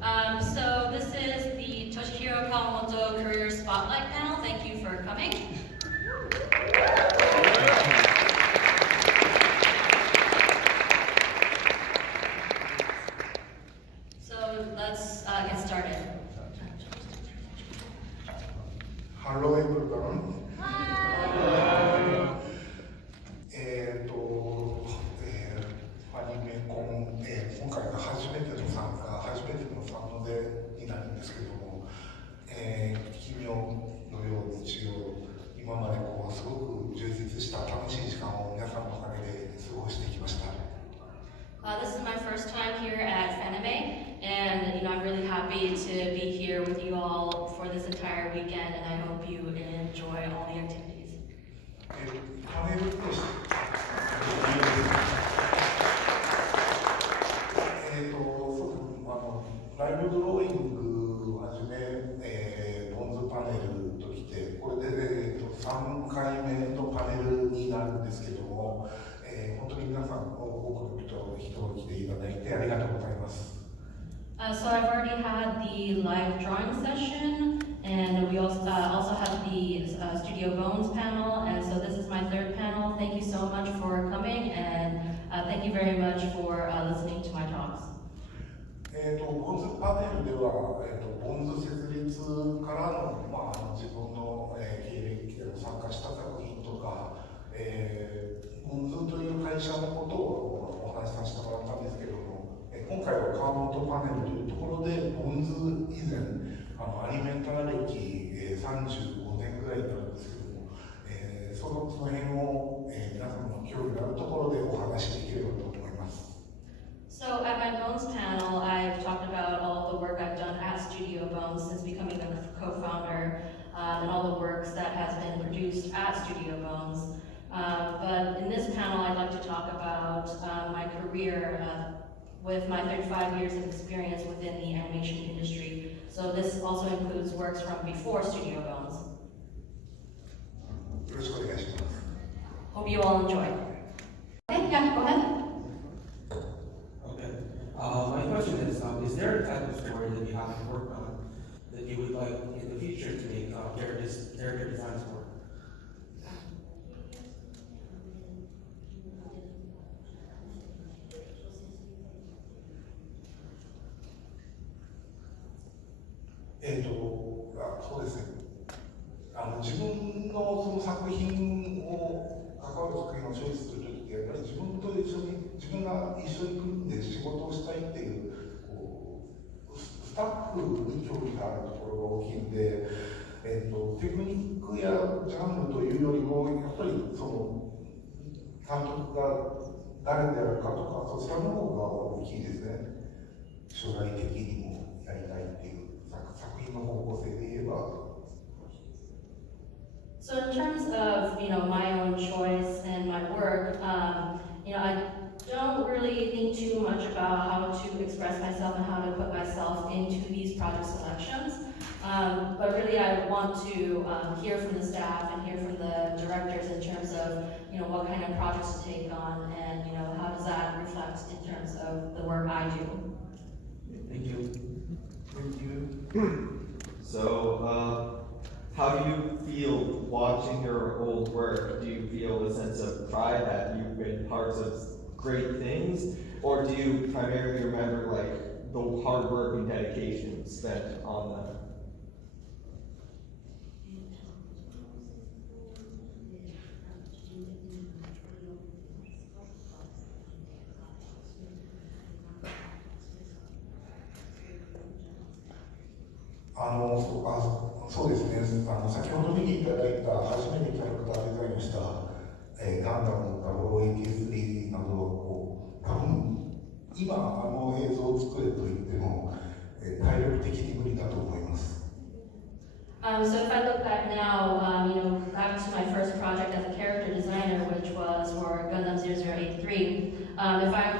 So this is the Toshihiro Kawamoto Career Spotlight panel. Thank you for coming. So let's get started. Hello everyone. FanimeCon、今回が初めての参加でになるんですけども、金曜土曜日曜今まですごく充実した楽しい時間を皆さんのおかげで過ごしてきました。This is my first time here at Fanime, and I'm really happy to be here with you all for this entire weekend, and I hope you enjoy all the activities. パネルとしてライブドローイングをはじめ、ボンズパネルときて、これで、3回目のパネルになるんですけども、本当に皆さん、多くの人を来ていただいてありがとうございます。So I've already had the live drawing session, and we also had the Studio Bones panel, and so this is my third panel. Thank you so much for coming, and thank you very much for listening to my talks. ボンズパネルでは、ボンズ設立からの、自分の、経歴で参加した作品とか、ボンズという会社のことをお話しさせてもらったんですけども、今回は川本パネルというところで、ボンズ以前、アニメーター歴、35年ぐらいになるんですけども、その辺を、皆さんの興味のあるところでお話しできればと思います。So at my Bones panel, I've talked about all the work I've done at Studio Bones since becoming the co-founder, and all the works that has been produced at Studio Bones. But in this panel, I'd like to talk about my career with my 35 years of experience within the animation industry. So this also includes works from before Studio Bones. Hope you all enjoy. Okay, yeah, go ahead. My question is there a type of story that you haven't worked on that you would like in the future to make character designs for?そうですね。自分のその作品を関わる作品をチョイスするときってやっぱり自分が一緒に組んで仕事をしたいっていうスタッフに興味があるところが大きいんで、テクニックやジャンルというよりもやっぱりその監督が誰であるかとかそちらの方が大きいですね。将来的にもやりたいっていう作品の方向性で言えば。So in terms of my own choice and my work, I don't really think too much about how to express myself and how to put myself into these project selections. But really, I want to hear from the staff and hear from the directors in terms of what kind of projects to take on and how does that reflect in terms of the work I do. Thank you. Thank you. So, how do you feel watching your old work? Do you feel a sense of pride that you've been parts of great things? Or do you primarily remember like the hard work and dedication spent on them?そうですね、先ほど見ていただいた初めてキャラクターデザインをした、ガンダムとかロー83などを多分今映像を作れと言っても、体力的に無理だと思います。So if I look back now, back to my first project as a character designer, which was for Gundam 0083, if I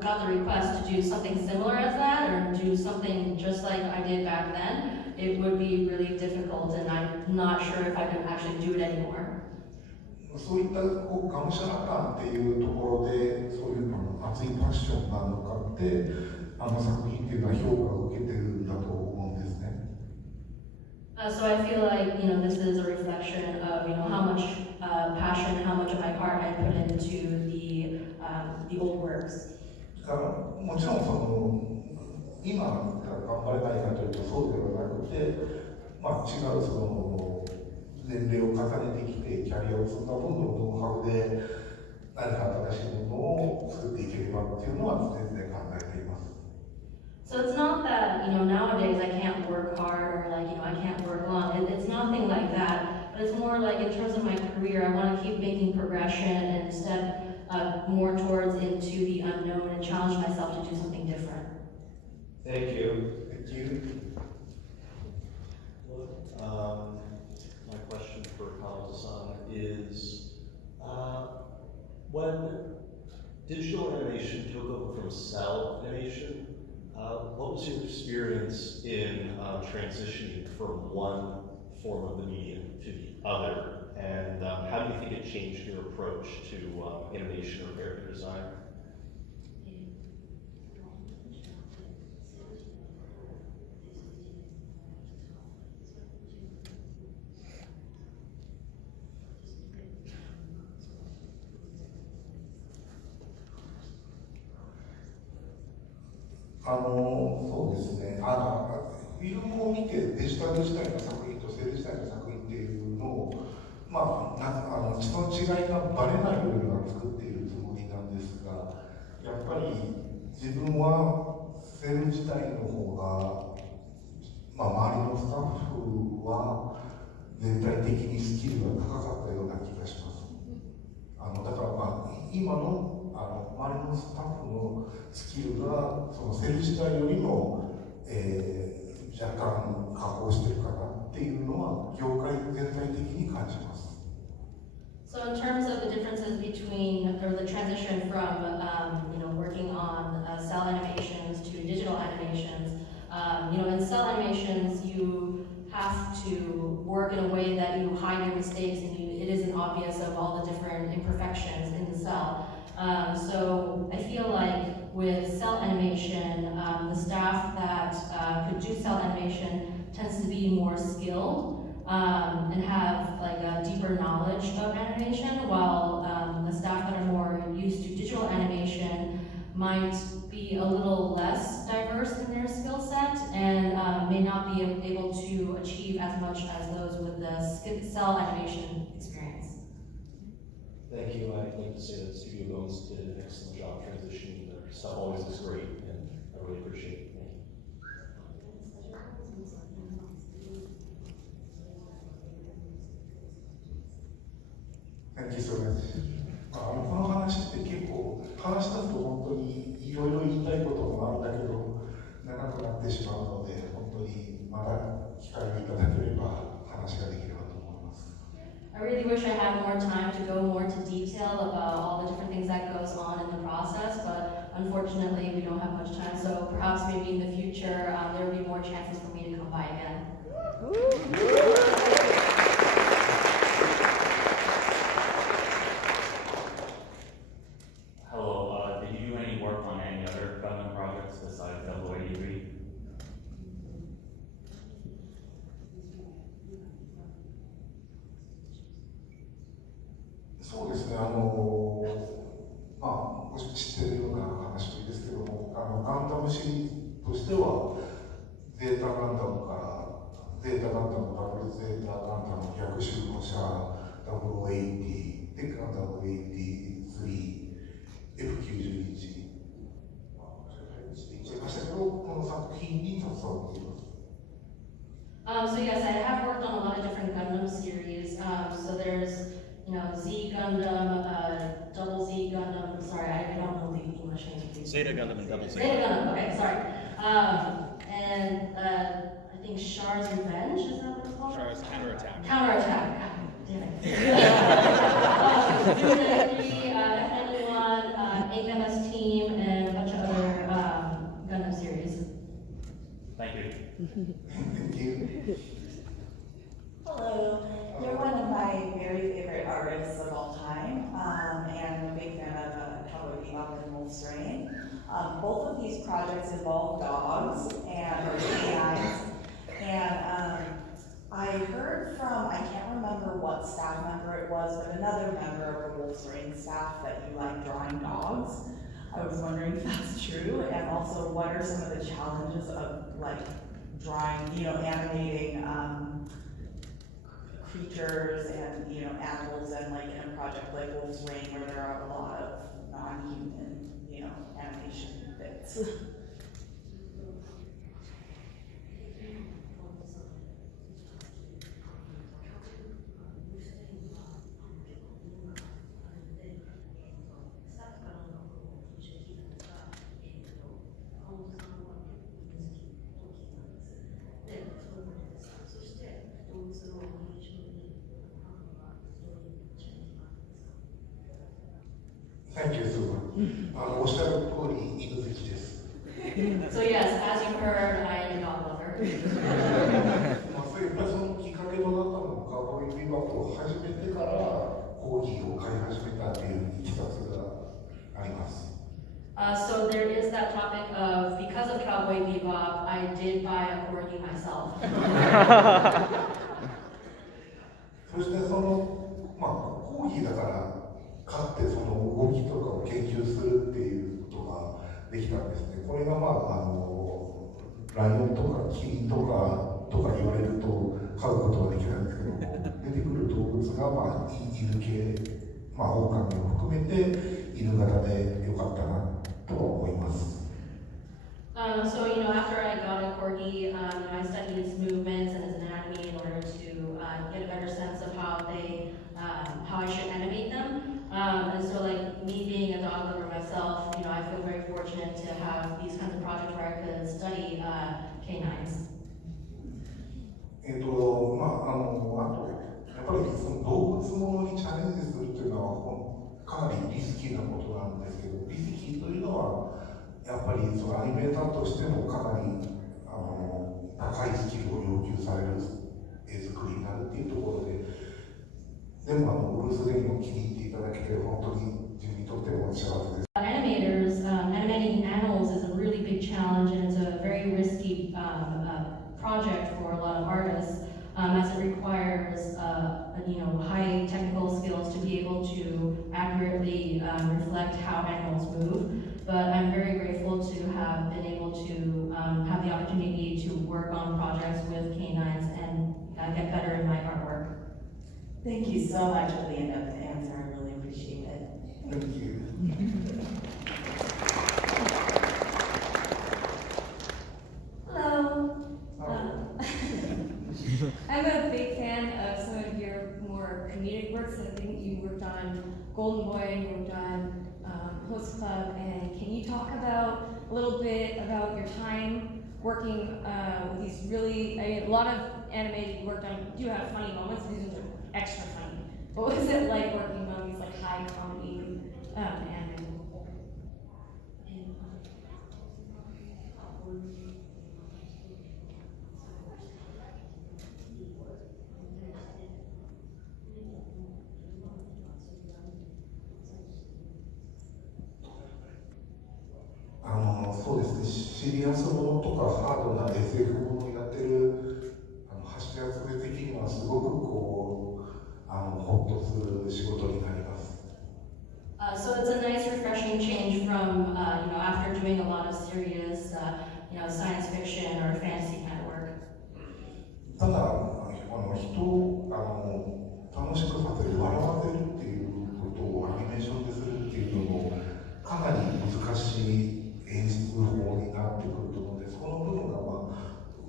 got the request to do something similar as that, or do something just like I did back then, it would be really difficult, and I'm not sure if I could actually do it anymore. そういったがむしゃら感っていうところで、そういう熱いパッションが乗っかって、作品っていうのは評価を受けてる So I feel like, this is a reflection of, how much passion, how much of my heart I put into the old works. もちろん今から頑張れないかというとそうではなくて、違う年齢を重ねてきてキャリアを積んだ分のノウハウで何か新しいものを作っていければっていうのは全然考えています。So it's not that, nowadays I can't work hard or I can't work long. It's nothing like that. But it's more like in terms of my career, I want to keep making progression and step more towards into the unknown and challenge myself to do something different. Thank you. Thank you. My question for Kawamoto-san is, when digital animation took over from cell animation, what was your experience in transitioning from one form of the medium to the other? And how do you think it changed your approach to animation or character design?そうですね、フィルムを見てデジタル時代の作品とセル時代の作品っていうのを、その違いがバレないようには作っているつもりなんですが、やっぱり自分はセル時代の方が、周りのスタッフは全体的にスキルが高かったような気がします。だから今の周りのスタッフのスキルがそのセル時代よりも、若干下降してるかなっていうのは業界全体的に感じます。So in terms of the differences between, or the transition from, working on cell animations to digital animations, in cell animations you have to work in a way that you hide your mistakes and it isn't obvious of all the different imperfections in the cell. So I feel like with cell animation, the staff that could do cell animation tends to be more skilled and have a deeper knowledge of animation, while the staff that are more used to digital animation might be a little less diverse in their skill set and may not be able to achieve as much as those with the cell animation experience. Thank you. I'd like to say that Studio Bones did an excellent job transitioning. Their stuff always looks great, and I really appreciate it. Thank you so much. この話って結構話し出すと本当にいろいろ言いたいこともあるんだけど長くなってしまうので本当にまだ機会をいただければ話ができればと思います。I really wish I had more time to go more into detail about all the different things that goes on in the process, but unfortunately we don't have much time, so perhaps maybe in the future there will be more chances for me to come by again. Hello, did you do any work on any other Gundam projects besides W83?そうですね、もし知っているような話ですけども、ガンダムシリーズとしては、ゼータガンダムから、ゼータガンダム、ダブルゼータガンダム、逆襲の者、0080、で、ガンダム83、F91、言いましたけど、この作品に携わっています。So yes, I have worked on a lot of different Gundam series. So there's, Z Gundam, Double Z Gundam. Sorry, I don't know the English name. Zeta Gundam and Double Zeta. Zeta Gundam. Okay, sorry. And I think Char's Revenge, is that what it's called? Char's Counterattack. Counterattack. Damn it. F91, 8MS Team, and a bunch of other Gundam series. Thank you. Thank you. Hello, you're one of my very favorite artists of all time, and I'm a big fan of Cowboy Bebop and Wolf's Rain. Both of these projects involve dogs and or AIs, and I it was with another member of the Wolf's Rain staff that you like drawing dogs. I was wondering if that's true, and also what are some of the challenges of like drawing, animating creatures and, animals, and like in a project like Wolf's Rain where there are a lot of non-human, animation bits. Thank you so much. おっしゃる通り、犬好きです。So yes, as you heard, I am a dog lover. それやっぱりそのきっかけとなったのも、カウボーイビバップを始めてからコーギーを飼い始めたといういきさつがあります。So there is that topic of, because of Cowboy Bebop, I did buy a corgi myself. そしてコーギーだから飼ってその動きとかを研究するっていうことができたんですね。これがライオンとかキリンとか言われると飼うことはできないんですけども、出てくる動物が犬系、狼を含めて犬型でよかったなと思います。So, after I got a corgi, I studied its movements and its anatomy in order to get a better sense of how I should animate them. And so, like, me being a dog lover myself, I feel very fortunate to have these kinds of projects where I could study canines. あと、やっぱりその動物ものにチャレンジするというのはかなりリスキーなことなんですけど、リスキーというのはやっぱりそのアニメーターとしてもかなり高いスキルを要求される絵作りになるっていうところで、でもブルース・レインを気に入っていただけて本当に自分にとっても幸せです。Animators, animating animals is a really big challenge, and it's a very risky project for a lot of artists, as it requires high technical skills to be able to accurately reflect how animals move. But I'm very grateful to have been able to have the opportunity to work on projects with canines and get better in my artwork. Thank you so much for the in-depth answer. I really appreciate it. Thank you. Hello. I'm a big fan of some of your more comedic works. I think you worked on Golden Boy and you worked on Host Club. And can you talk a little bit about your time working with these really, a lot of animated you worked on do have funny moments. These are extra funny. What was it like working on these like high comedy animated? そうですね、シリアスものとかハードな SF ものをやってる橋やそれ的にはすごくホッとする仕事になります。So it's a nice, refreshing change from after doing a lot of serious, science fiction or fantasy kind of work. ただ人を楽しくさせる、笑わせるっていうことをアニメーションでするっていうのもかなり難しい演出法になってくると思うので、その部分がう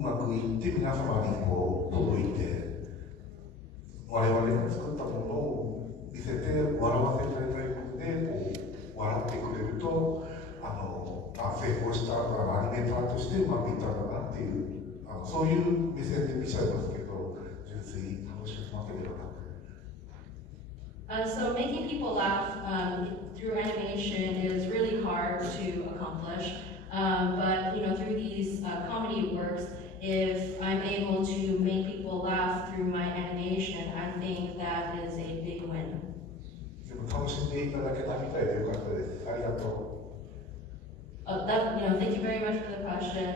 まくいって皆様に届いて、我々が作ったものを見せて笑わせられないので笑ってくれると成功したアニメーターとしてうまくいったんだなっていうそういう目線で見ちゃいますけど、純粋に楽しくなければなく。So making people laugh through animation is really hard to accomplish. But through these comedy works, if I'm able to make people laugh through my animation, I think that is a big win. 楽しんでいただけたみたいでよかったです。ありがとう。Thank you very much for the question.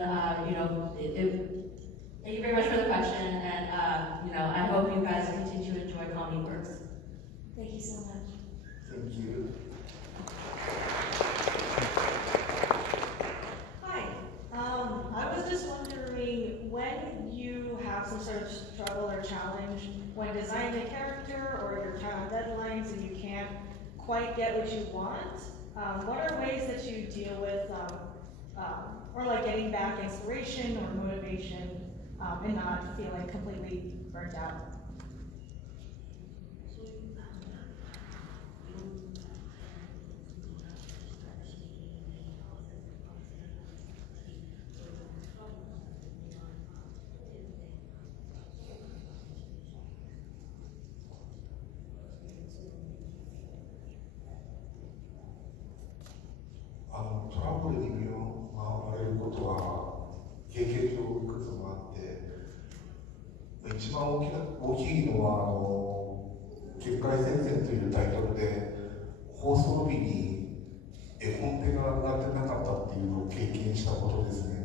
Thank you very much for the question, and I hope you guys continue to enjoy comedy works. Thank you so much. Thank you. Hi, I was just wondering, when you have some sort of struggle or challenge when designing a character or you're tight on deadlines and you can't quite get what you want, what are ways that you deal with, or like getting back inspiration or motivation, and not feeling completely burnt out?トラブルに見舞われることは経験上いくつもあって、一番大きいのは結界戦線というタイトルで放送日に絵コンテが上がってなかったっていうのを経験したことですね。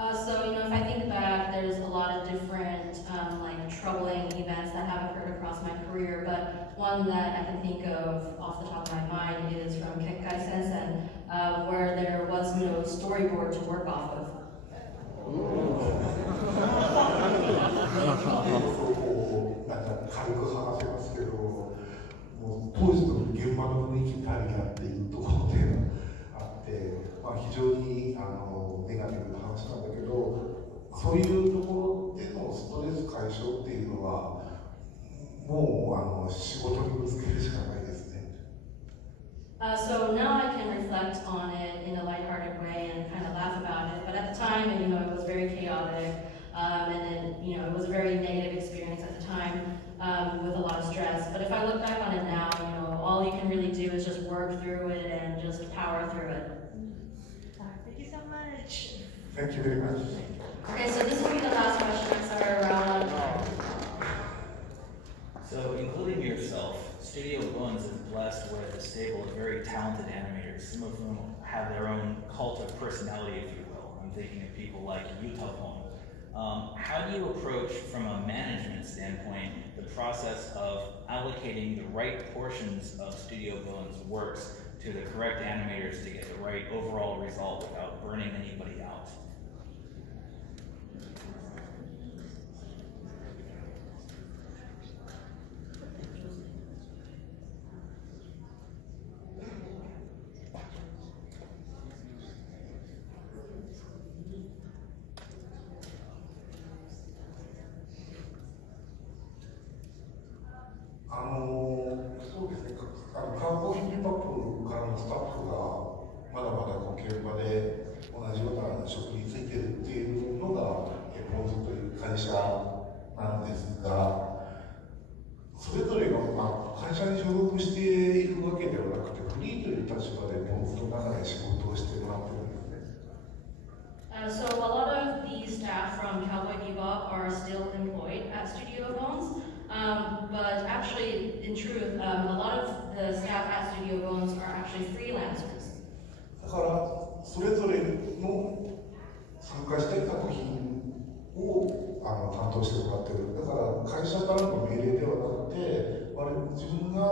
So, if I think back, there's a lot of different, troubling events that have occurred across my career, but one that I can think of off the top of my mind is from Kekkai Sensen, where there was no storyboard to work off of. なんか軽く話せますけど、もう当時の現場の雰囲気たりやっていうところであって、非常にネガティブな話なんだけど、そういうところでのストレス解消っていうのは、もう仕事にぶつけるしかないですね。So now I can reflect on it in a lighthearted way and kind of laugh about it. But at the time, it was very chaotic, and then, it was a very negative experience at the time, with a lot of stress. But if I look back on it now, all you can really do is just work through it and just power through it. Thank you so much. Thank you very much. Okay, so this will be the last question. Sorry, around. So, including yourself, Studio Bones is blessed with a stable of very talented animators, some of whom have their own cult of personality, if you will. I'm thinking of people like Yuta Pon. How do you approach, from a management standpoint, the process of allocating the right portions of Studio Bones' works to the correct animators to get the right overall result without burning anybody out? So a lot of the staff from Cowboy Bebop are still employed at Studio Bones, but actually, in truth, a lot of the staff at Studio Bones are actually freelancers. だからそれぞれの参加したい作品を担当してもらってる。だから会社からの命令ではなくて、自分が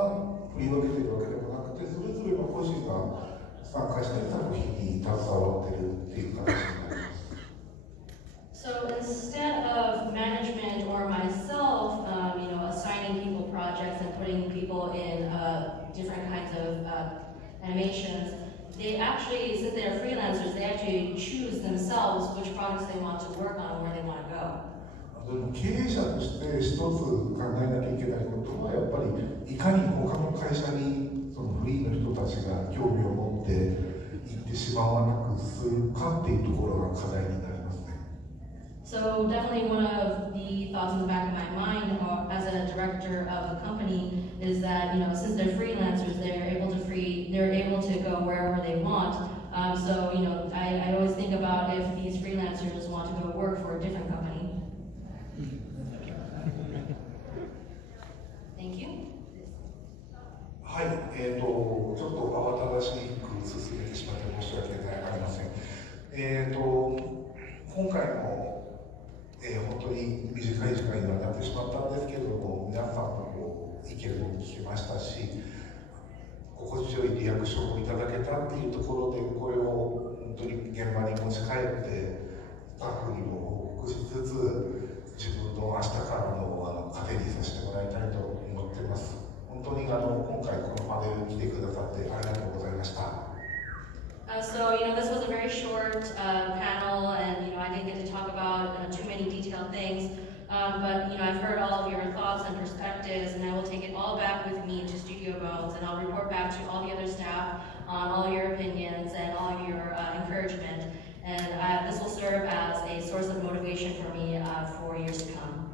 振り分けてるわけでもなくて、それぞれの個人が参加したい作品に携わってるっていう形になります。So instead of management or myself, assigning people projects and putting people in different kinds of animations, they actually, since they are freelancers, they actually choose themselves which projects they want to work on, where they want to go. 経営者として一つ考えなきゃいけないことは、やっぱりいかに他の会社にそのフリーの人たちが興味を持っていってしまわなくするかっていうところが課題になりますね。So definitely one of the thoughts in the back of my mind as a director of a company is that, since they're freelancers, they're able to go wherever they want. So, I always think about if these freelancers want to go work for a different company. Thank you. はい、ちょっと慌ただしく進めてしまって申し訳ありません。今回も本当に短い時間にはなってしまったんですけれども、皆さんの意意見も聞きましたし、心地よいリアクションをいただけたっていうところで、これを本当に現場に持ち帰ってスタッフにも報告しつつ、自分の明日からの糧にさせてもらいたいと思ってます。本当に今回このパネルに来てくださってありがとうございました。So, this was a very short panel, and, I didn't get to talk about too many detailed things. But, I've heard all of your thoughts and perspectives, and I will take it all back with me to Studio Bones, and I'll report back to all the other staff on all your opinions and all your encouragement. And this will serve as a source of motivation for me for years to come.